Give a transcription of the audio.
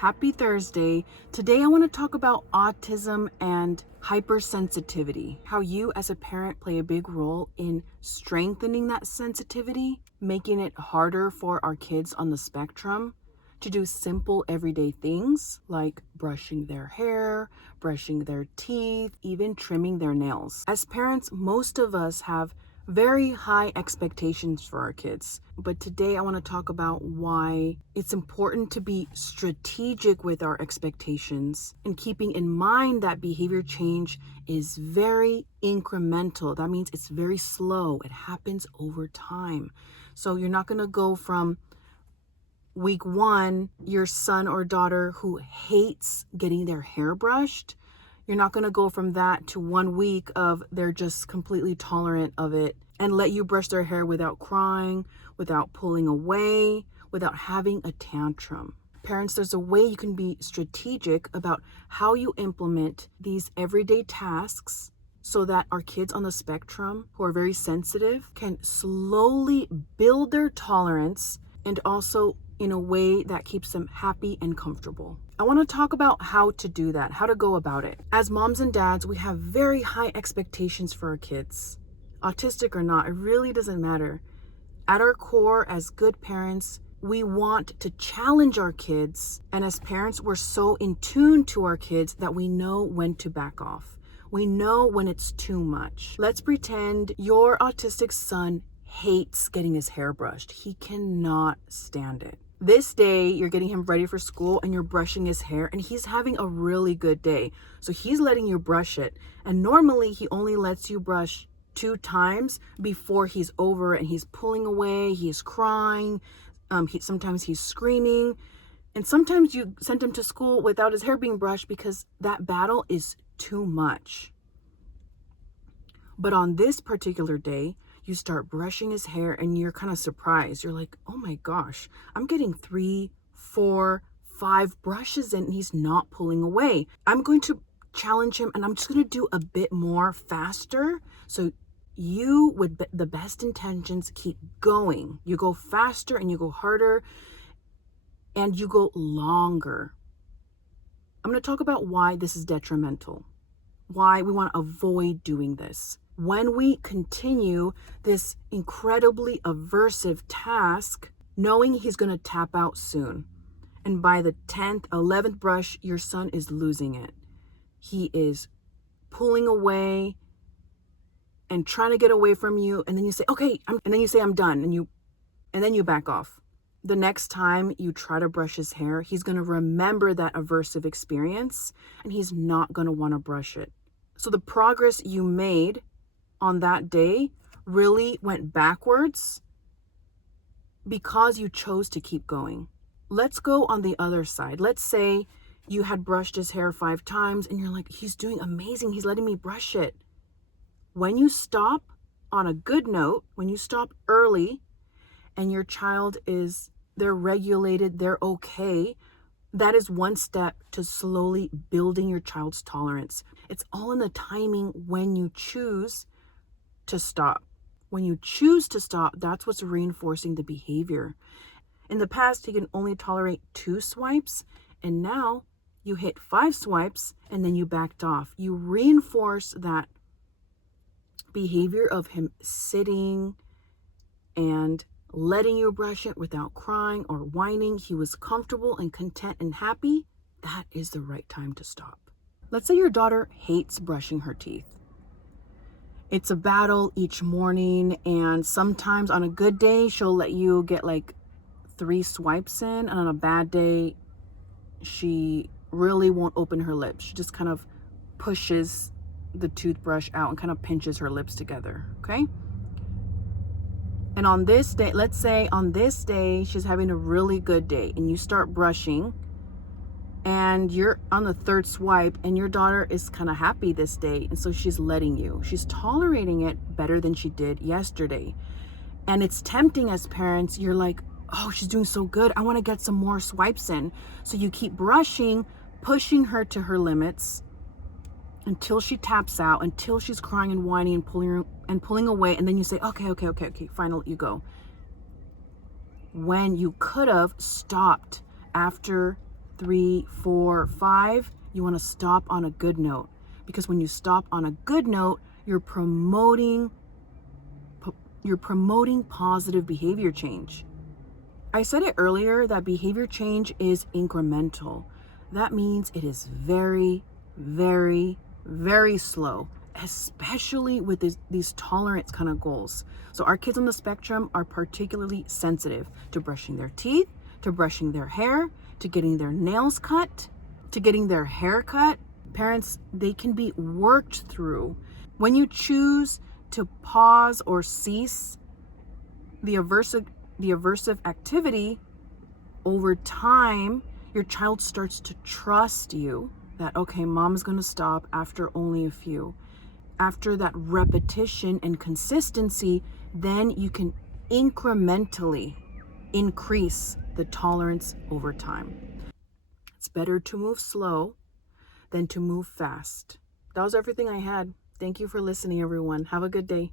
Happy Thursday. Today I want to talk about autism and hypersensitivity. How you as a parent play a big role in strengthening that sensitivity, making it harder for our kids on the spectrum to do simple everyday things like brushing their hair, brushing their teeth, even trimming their nails. As parents, most of us have very high expectations for our kids. But today I want to talk about why it's important to be strategic with our expectations and keeping in mind that behavior change is very incremental. That means it's very slow. It happens over time. So you're not going to go from week one, your son or daughter who hates getting their hair brushed. You're not going to go from that to 1 week of they're just completely tolerant of it and let you brush their hair without crying, without pulling away, without having a tantrum. Parents, there's a way you can be strategic about how you implement these everyday tasks so that our kids on the spectrum who are very sensitive can slowly build their tolerance and also in a way that keeps them happy and comfortable. I want to talk about how to do that, how to go about it. As moms and dads, we have very high expectations for our kids. Autistic or not, it really doesn't matter. At our core, as good parents, we want to challenge our kids. And as parents, we're so in tune to our kids that we know when to back off. We know when it's too much. Let's pretend your autistic son hates getting his hair brushed. He cannot stand it. This day, you're getting him ready for school and you're brushing his hair and he's having a really good day. So he's letting you brush it. And normally he only lets you brush 2 times before he's over and he's pulling away, he's crying, sometimes he's screaming. And sometimes you send him to school without his hair being brushed because that battle is too much. But on this particular day, you start brushing his hair and you're kind of surprised. You're like, oh my gosh, I'm getting 3, 4, 5 brushes in and he's not pulling away. I'm going to challenge him and I'm just going to do a bit more faster. So you, with the best intentions, keep going. You go faster and you go harder and you go longer. I'm going to talk about why this is detrimental, why we want to avoid doing this. When we continue this incredibly aversive task, knowing he's going to tap out soon, and by the 10th, 11th brush, your son is losing it. He is pulling away and trying to get away from you, and then you say, okay, and then you say, I'm done, and then you back off. The next time you try to brush his hair, he's going to remember that aversive experience, and he's not going to want to brush it. So the progress you made on that day really went backwards because you chose to keep going. Let's go on the other side. Let's say you had brushed his hair 5 times and you're like, he's doing amazing. He's letting me brush it. When you stop on a good note, when you stop early and your child they're regulated, they're okay, that is one step to slowly building your child's tolerance. It's all in the timing when you choose to stop. When you choose to stop, that's what's reinforcing the behavior. In the past, he can only tolerate 2 swipes, and now you hit 5 swipes and then you backed off. You reinforce that behavior of him sitting and letting you brush it without crying or whining. He was comfortable and content and happy. That is the right time to stop. Let's say your daughter hates brushing her teeth. It's a battle each morning, and sometimes on a good day, she'll let you get like 3 swipes in, and on a bad day, she really won't open her lips. She just kind of pushes the toothbrush out and kind of pinches her lips together, okay? And on this day, let's say on this day, she's having a really good day, and you start brushing, and you're on the 3rd swipe and your daughter is kind of happy this day. And so she's letting you. She's tolerating it better than she did yesterday. And it's tempting as parents. You're like, oh, she's doing so good. I want to get some more swipes in. So you keep brushing, pushing her to her limits until she taps out, until she's crying and whining and pulling away. And then you say, okay, fine, I'll let you go. When you could have stopped after 3, 4, 5, you want to stop on a good note. Because when you stop on a good note, you're promoting positive behavior change. I said it earlier that behavior change is incremental. That means it is very, very, very slow, especially with these tolerance kind of goals. So our kids on the spectrum are particularly sensitive to brushing their teeth, to brushing their hair, to getting their nails cut, to getting their hair cut. Parents, they can be worked through. When you choose to pause or cease the aversive activity, over time, your child starts to trust you that, okay, mom's going to stop after only a few. After that repetition and consistency, then you can incrementally increase the tolerance over time. It's better to move slow than to move fast. That was everything I had. Thank you for listening, everyone. Have a good day.